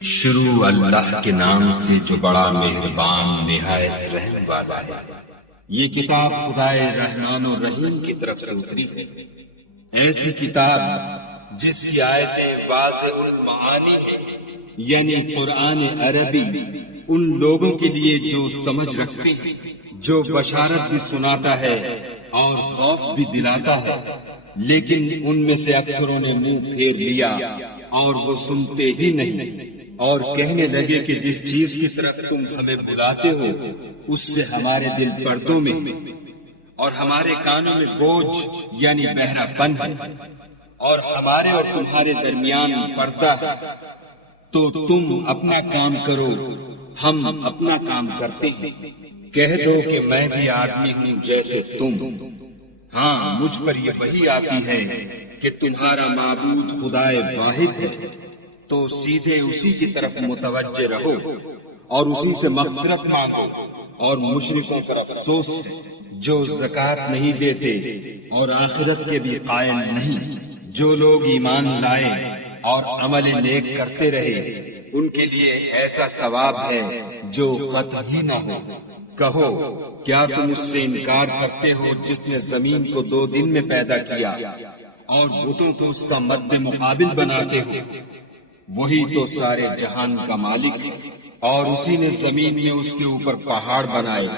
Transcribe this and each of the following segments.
شروع اللہ کے نام سے جو بڑا مہربان نہایت رحم والا ہے۔ یہ کتاب خدائے رحمان و رحیم کی طرف سے اتری ہے، ایسی کتاب جس کی آیتیں واضح المعانی ہیں، یعنی قرآن عربی ان لوگوں کے لیے جو سمجھ رکھتے ہیں، جو بشارت بھی سناتا ہے اور خوف بھی دلاتا ہے، لیکن ان میں سے اکثروں نے منہ پھیر لیا اور وہ سنتے ہی نہیں، اور کہنے لگے کہ جس چیز کی طرف تم ہمیں بلاتے ہو اس سے ہمارے دل پردوں میں اور ہمارے کانوں میں بوجھ یعنی بہرا پن ہے، اور ہمارے اور تمہارے درمیان پردہ ہے، تو تم اپنا کام کرو ہم اپنا کام کرتے ہیں۔ کہہ دو کہ میں بھی آدمی ہوں جیسے تم، ہاں مجھ پر یہ وحی آتی ہے کہ تمہارا معبود خدائے واحد ہے، تو سیدھے اسی کی طرف متوجہ رہو اور اسی سے مغفرت مانگو، اور مشرکوں پر افسوس ہے جو زکوٰۃ نہیں دیتے اور آخرت کے بھی قائل نہیں۔ جو لوگ ایمان لائے اور عمل نیک کرتے رہے ان کے لیے ایسا ثواب ہے جو قطع ہی نہ ہو۔ کہو کیا تم اس سے انکار کرتے ہو جس نے زمین کو 2 دن میں پیدا کیا اور بتوں کو اس کا مد مقابل بناتے ہو؟ وہی تو سارے جہان کا مالک ہے، اور اسی نے زمین میں اس کے اوپر پہاڑ بنائے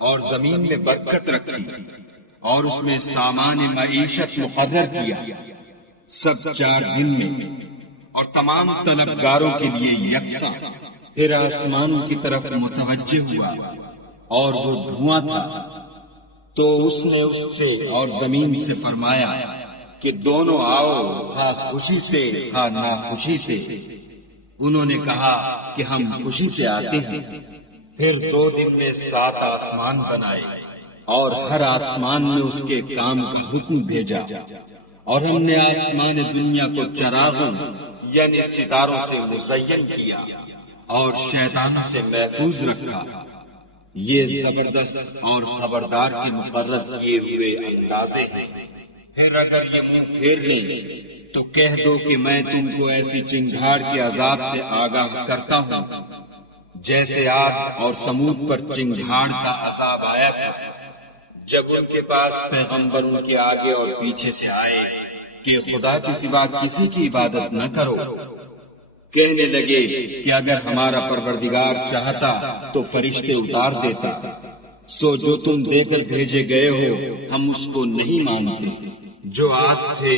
اور زمین میں برکت رکھی اور اس میں سامان معیشت مقرر کیا، سب 4 دن میں اور تمام طلبگاروں کے لیے یکساں۔ پھر آسمانوں کی طرف متوجہ ہوا اور وہ دھواں تھا، تو اس نے اس سے اور زمین سے فرمایا کہ دونوں آؤ، خواہ خوشی سے خواہ ناخوشی سے۔ انہوں نے کہا کہ ہم خوشی سے آتے ہیں۔ پھر 2 دن میں 7 آسمان بنائے اور ہر آسمان میں اس کے کام کا حکم بھیجا، اور ہم نے آسمان دنیا کو چراغوں یعنی ستاروں سے مزین کیا اور شیطانوں سے محفوظ رکھا۔ یہ زبردست اور خبردار کے مقرر کیے ہوئے اندازے ہیں۔ پھر اگر یہ منہ پھیر لیں تو کہہ دو کہ میں تم کو ایسی چنگھاڑ کے عذاب سے آگاہ کرتا ہوں جیسے عاد اور سمود پر چنگھاڑ کا عذاب آیا تھا، جب ان کے پاس پیغمبر ان کے آگے اور پیچھے سے آئے کہ خدا کے سوا کسی کی عبادت نہ کرو۔ کہنے لگے کہ اگر ہمارا پروردگار چاہتا تو فرشتے اتار دیتا، سو جو تم دے کر بھیجے گئے ہو ہم اس کو نہیں مانتے۔ جو عاد تھے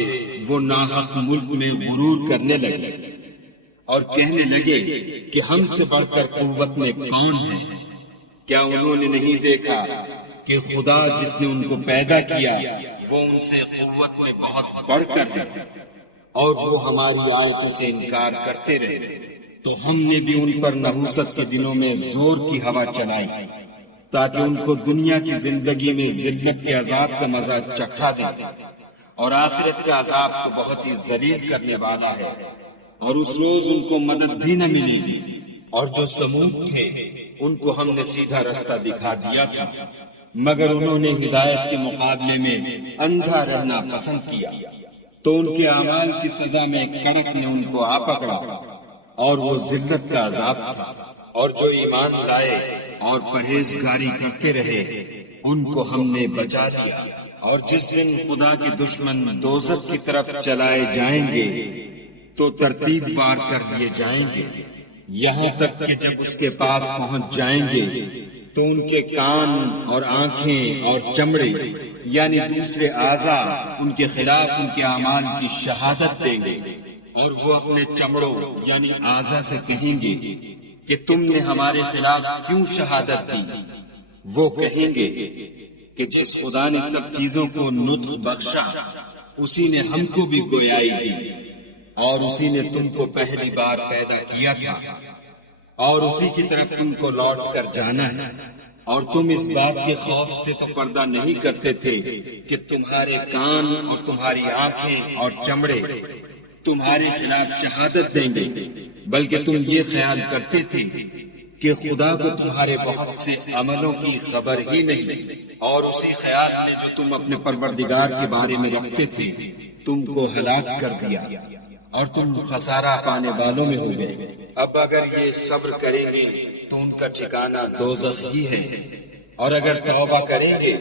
وہ ناحق ملک میں غرور کرنے لگے اور کہنے لگے کہ ہم سے بڑھ کر قوت میں کون ہے؟ کیا انہوں نے نہیں دیکھا کہ خدا جس نے ان کو پیدا کیا وہ ان سے قوت میں بہت بڑھ کر ہے، اور وہ ہماری آیتوں سے انکار کرتے رہے، تو ہم نے بھی ان پر نحوست کے دنوں میں زور کی ہوا چلائی تاکہ ان کو دنیا کی زندگی میں ذلت کے عذاب کا مزہ چکھا دیں، اور آخرت کا عذاب تو بہت ہی ذلیل کرنے والا ہے، اور اس روز ان کو مدد بھی نہ ملے گی۔ اور جو سمود تھے ان کو ہم نے سیدھا رستہ دکھا دیا تھا، مگر انہوں نے ہدایت کے مقابلے میں اندھا رہنا پسند کیا، تو ان کے اعمال کی سزا میں کڑک نے ان کو آ پکڑا، اور وہ ذلت کا عذاب تھا۔ اور جو ایمان لائے اور پرہیزگاری کرتے رہے ان کو ہم نے بچا لیا۔ اور جس دن خدا کے دشمن دوزخ کی طرف چلائے جائیں گے تو ترتیب وار کر لیے جائیں گے، یہاں تک کہ جب اس کے پاس پہنچ جائیں گے تو ان کے کان اور آنکھیں اور چمڑے یعنی دوسرے اعضاء ان کے خلاف ان کے اعمال کی شہادت دیں گے، اور وہ اپنے چمڑوں یعنی اعضاء سے کہیں گے کہ تم نے ہمارے خلاف کیوں شہادت دی؟ وہ کہیں گے کہ جس خدا نے سب چیزوں کو نطق بخشا اسی نے ہم کو بھی گویائی دی، اور اسی نے تم کو پہلی بار پیدا کیا تھا، اور اسی کی طرف تم کو لوٹ کر جانا ہے۔ اور تم اس بات کے خوف سے پردہ نہیں کرتے تھے کہ تمہارے کان اور تمہاری آنکھیں اور چمڑے تمہارے خلاف شہادت دیں گے، بلکہ تم یہ خیال کرتے تھے کہ خدا کو تمہارے بہت سے عملوں کی خبر ہی نہیں، اور اسی خیال میں جو تم اپنے پروردگار کے بارے میں رکھتے تھے تم کو ہلاک کر دیا۔ اور تم خسارہ پانے والوں میں ہو گئے۔ اب اگر یہ صبر کریں گے تو ان کا ٹھکانہ دوزخ ہی ہے، اور اگر توبہ کریں گے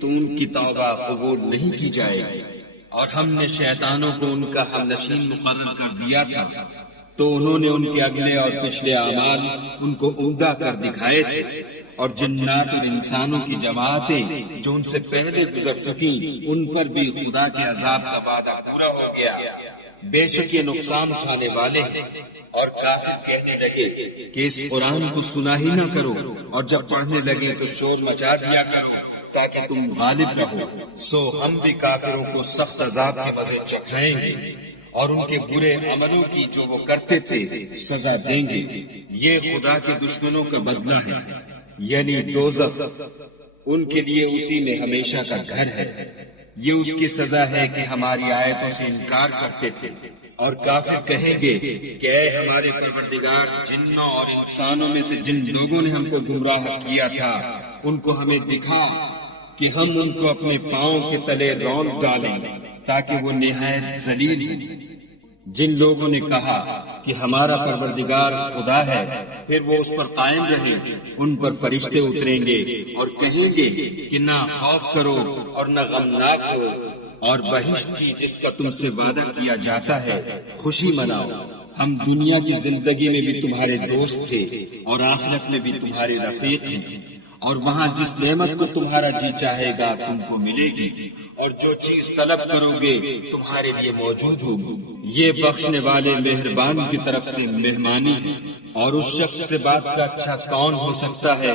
تو ان کی توبہ قبول نہیں کی جائے گی۔ اور ہم نے شیطانوں کو ان کا ہم نشین مقرر کر دیا تھا، تو انہوں نے ان کے اگلے اور پچھلے اعمال ان کو عمدہ کر دکھائے تھے، اور جنات اور انسانوں کی جماعتیں جو ان سے پہلے گزر چکی ان پر بھی خدا کے عذاب کا وعدہ پورا ہو گیا۔ بے شک یہ نقصان اٹھانے والے ہیں۔ اور کافر کہنے لگے کہ اس قرآن کو سنا ہی نہ کرو، اور جب پڑھنے لگے تو شور مچا دیا کرو تاکہ تم غالب رہو۔ سو ہم بھی کافروں کو سخت عذاب کے مزے چکھائیں گے، اور ان کے برے عملوں کی جو وہ کرتے تھے سزا دیں گے۔ یہ خدا کے دشمنوں کا بدلہ ہے، یعنی دوزخ، ان کے لیے اسی میں ہمیشہ کا گھر ہے۔ یہ اس کی سزا ہے کہ ہماری آیتوں سے انکار کرتے تھے۔ اور کافر کہیں گے کہ اے ہمارے پروردگار، جنوں اور انسانوں میں سے جن لوگوں نے ہم کو گمراہ کیا تھا ان کو ہمیں دکھا کہ ہم ان کو اپنے پاؤں کے تلے رون ڈالیں تاکہ وہ نہایت ذلیل ہوں۔ جن لوگوں نے کہا کہ ہمارا پروردگار خدا ہے، پھر وہ اس پر قائم رہے، ان پر فرشتے اتریں گے اور کہیں گے کہ نہ خوف کرو اور نہ غمناک ہو، اور بہشت کی جس کا تم سے وعدہ کیا جاتا ہے خوشی مناؤ۔ ہم دنیا کی زندگی میں بھی تمہارے دوست تھے اور آخرت میں بھی تمہارے رفیق ہیں، اور وہاں جس نعمت کو تمہارا جی چاہے گا تم کو ملے گی، اور جو چیز طلب کرو گے تمہارے لیے موجود ہوگی۔ یہ بخشنے والے مہربان کی طرف سے مہمانی ہے، اور اس شخص سے بات کا اچھا کون ہو سکتا ہے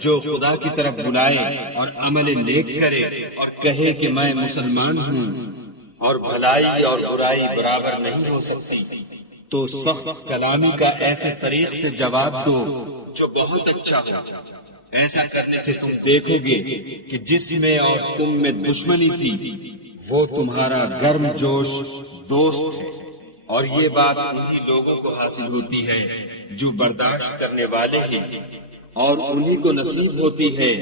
جو خدا کی طرف بلائے اور عمل نیک کرے اور کہے کہ میں مسلمان ہوں۔ اور بھلائی اور برائی برابر نہیں ہو سکتی، تو سخت کلامی کا ایسے طریق سے جواب دو جو بہت اچھا ہو۔ ایسا کرنے سے تم دیکھو گے کہ جس میں اور تم میں دشمنی تھی وہ تمہارا گرم جوش دوست ہے، اور یہ بات انہی لوگوں کو حاصل ہوتی ہے جو برداشت کرنے والے ہیں، اور انہی کو نصیب ہوتی ہے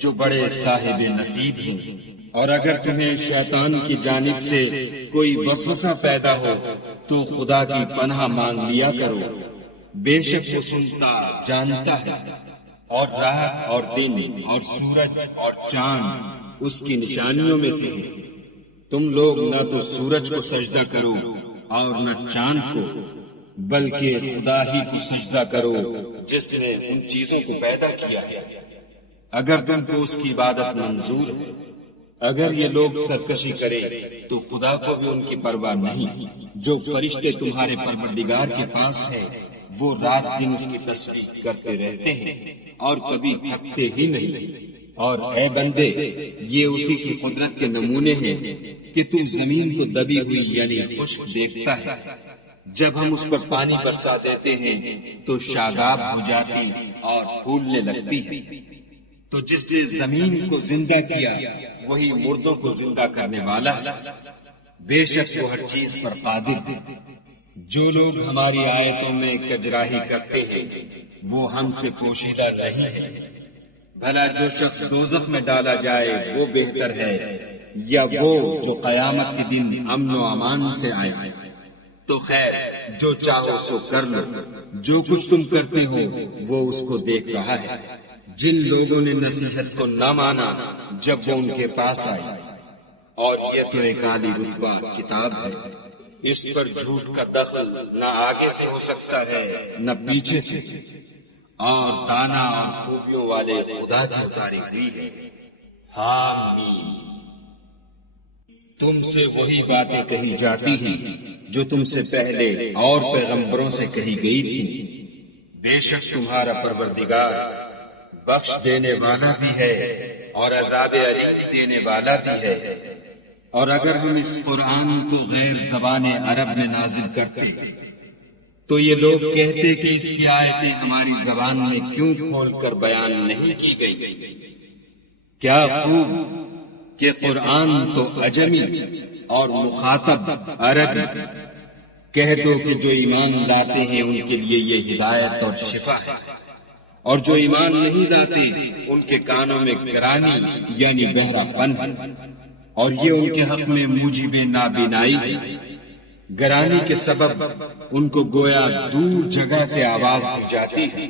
جو بڑے صاحب نصیب ہیں۔ اور اگر تمہیں شیطان کی جانب سے کوئی وسوسہ پیدا ہو تو خدا کی پناہ مانگ لیا کرو، بے شک وہ سنتا جانتا ہے۔ اور رات اور دن اور سورج اور چاند اس کی نشانیوں میں سے ہیں۔ تم لوگ نہ تو سورج کو سجدہ کرو اور نہ چاند کو، بلکہ خدا ہی کو سجدہ کرو جس نے ان چیزوں کو پیدا کیا ہے، اگر تم کو اس کی عبادت منظور ہے۔ اگر یہ لوگ سرکشی کرے تو خدا کو بھی ان کی پرواہ نہیں۔ جو فرشتے تمہارے پروردگار کے پاس ہے وہ رات دن اس کی تسبیح کرتے رہتے ہیں اور کبھی تھکتے ہی نہیں۔ اور اے بندے، یہ اسی کی قدرت کے نمونے ہیں کہ تو زمین کو دبی ہوئی یعنی خشک دیکھتا ہے، جب ہم اس پر پانی برسا دیتے ہیں تو شاداب ہو جاتی اور پھولنے لگتی ہے۔ تو جس نے زمین کو زندہ کیا وہی مردوں کو زندہ کرنے والا ہے، بے شک وہ ہر چیز پر قادر ہے۔ جو لوگ ہماری آیتوں میں کجراہی کرتے ہیں وہ ہم سے پوشیدہ نہیں ہے۔ بھلا جو شخص دوزخ میں ڈالا جائے وہ بہتر ہے یا وہ جو قیامت کے دن امن و امان سے آئے؟ تو خیر، جو چاہو سو کر لو، جو کچھ تم کرتے ہو وہ اس کو دیکھ رہا ہے۔ جن لوگوں نے نصیحت کو نہ مانا جب وہ ان کے پاس آئی، اور یہ تو ایک عالی رتبہ کتاب ہے، اس پر جھوٹ کا دخل نہ آگے سے ہو سکتا ہے نہ پیچھے سے، اور دانا اور خوبیوں والے خدا کی اتاری ہوئی ہے۔ حامیم۔ تم سے وہی باتیں کہی جاتی ہیں جو تم سے پہلے اور پیغمبروں سے کہی گئی تھی۔ بے شک تمہارا پروردگار بخش دینے والا بھی ہے اور عذاب علیم دینے والا بھی ہے۔ اور اگر ہم اس قرآن کو غیر زبان عرب میں نازل کرتے تو یہ لوگ کہتے کہ اس کی آیتیں ہماری زبان میں کیوں کھول کر بیان نہیں کی گئی؟ کیا خوب کہ قرآن تو عجمی اور مخاطب عربی۔ کہہ دو کہ جو ایمان لاتے ہیں ان کے لیے یہ ہدایت اور شفا ہے، اور جو ایمان نہیں لاتے ان کے کانوں میں گرانی یعنی بہرا پن ہے، اور یہ ان کے حق میں موجب نابینائی ہے۔ گرانی کے سبب ان کو گویا دور جگہ سے آواز دی جاتی ہے۔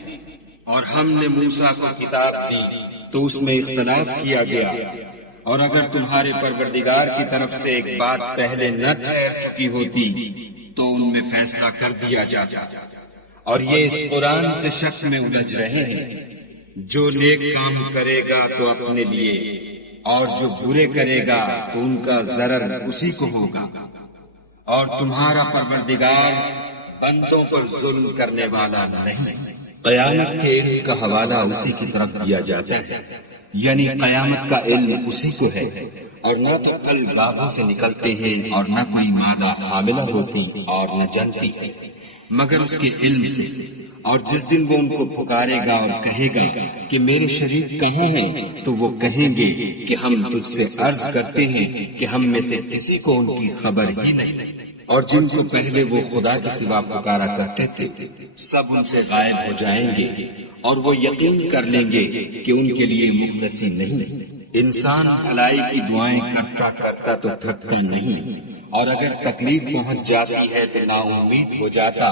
اور ہم نے موسیٰ کو کتاب دی تو اس میں اختلاف کیا گیا، اور اگر تمہارے پروردگار کی طرف سے ایک بات پہلے نہ ٹھہر چکی ہوتی تو ان میں فیصلہ کر دیا جاتا۔ اور یہ اس قرآن سے شک میں الجھ رہے ہیں۔ جو نیک کام کرے گا تو اپنے لیے، اور جو برے کرے گا تو ان کا ضرر اسی کو ہوگا، اور تمہارا پروردگار بندوں پر ظلم کرنے والا نہیں۔ قیامت کے علم کا حوالہ اسی کی طرف دیا جاتا ہے، یعنی قیامت کا علم اسی کو ہے، اور نہ تو کل گاہوں سے نکلتے ہیں اور نہ کوئی مادہ حاملہ ہوتی اور نہ جنتی، مگر اس کے علم سے۔ اور جس دن وہ ان کو پکارے گا اور کہے گا کہ میرے شریک کہاں ہیں، تو وہ کہیں گے کہ ہم تجھ سے عرض کرتے ہیں کہ ہم میں سے کسی کو ان کی خبر ہی نہیں۔ اور جن کو پہلے وہ خدا کے سوا پکارا کرتے تھے سب ان سے غائب ہو جائیں گے، اور وہ یقین کر لیں گے کہ ان کے لیے مخلصی نہیں۔ انسان بھلائی کی دعائیں کرتا کرتا تو تھکتا نہیں، اور اگر تکلیف پہنچ جاتی ہے تو نا امید ہو جاتا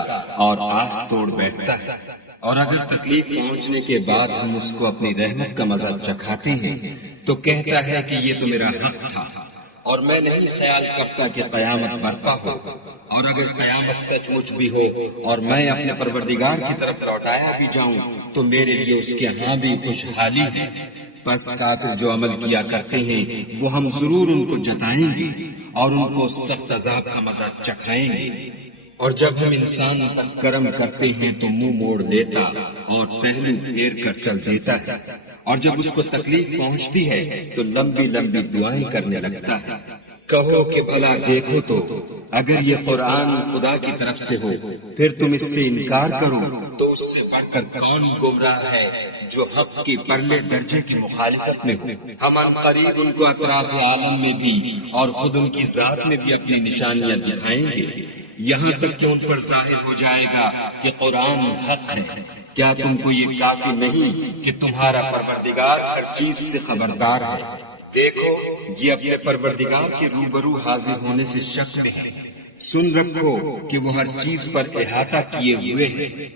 اور آس توڑ بیٹھتا ہے۔ اور اگر تکلیف پہنچنے کے بعد ہم اس کو اپنی رحمت کا مزہ چکھاتے ہیں تو کہتا ہے کہ یہ تو میرا حق تھا، اور میں نہیں خیال کرتا کہ قیامت برپا ہو۔ اور اگر قیامت سچ مچ بھی ہو اور میں اپنے پروردگار کی طرف لوٹایا بھی جاؤں تو میرے لیے اس کے ہاں بھی خوشحالی ہے۔ پس کافر جو عمل کیا کرتے ہیں وہ ہم ضرور ان کو جتائیں گے اور ان کو سخت عذاب کا مزہ چکھائیں گے۔ اور جب ہم انسان پر کرم کرتے ہیں تو منہ موڑ لیتا اور پہلو پھیر کر چل دیتا ہے، اور جب اس کو تکلیف پہنچتی ہے تو لمبی لمبی دعائیں کرنے لگتا ہے۔ کہو کہ بھلا دیکھو تو اگر یہ قرآن خدا کی طرف سے ہو پھر تم اس سے انکار کرو تو اس سے بڑھ کر کون گمراہ ہے جو حق کی پرلے درجے کی مخالفت میں ہو۔ ہم ان قریب ان کو اطراف عالم میں بھی اور خود ان کی ذات میں بھی اپنی نشانیاں دکھائیں گے، یہاں تک کہ ان پر ظاہر ہو جائے گا کہ قرآن حق ہے۔ کیا تم کو یہ کافی نہیں کہ تمہارا پروردگار ہر چیز سے خبردار ہے؟ دیکھو یہ اپنے پروردگار کے روبرو حاضر ہونے سے شک میں ہے۔ سن رکھو کہ وہ ہر چیز پر احاطہ کیے ہوئے ہے۔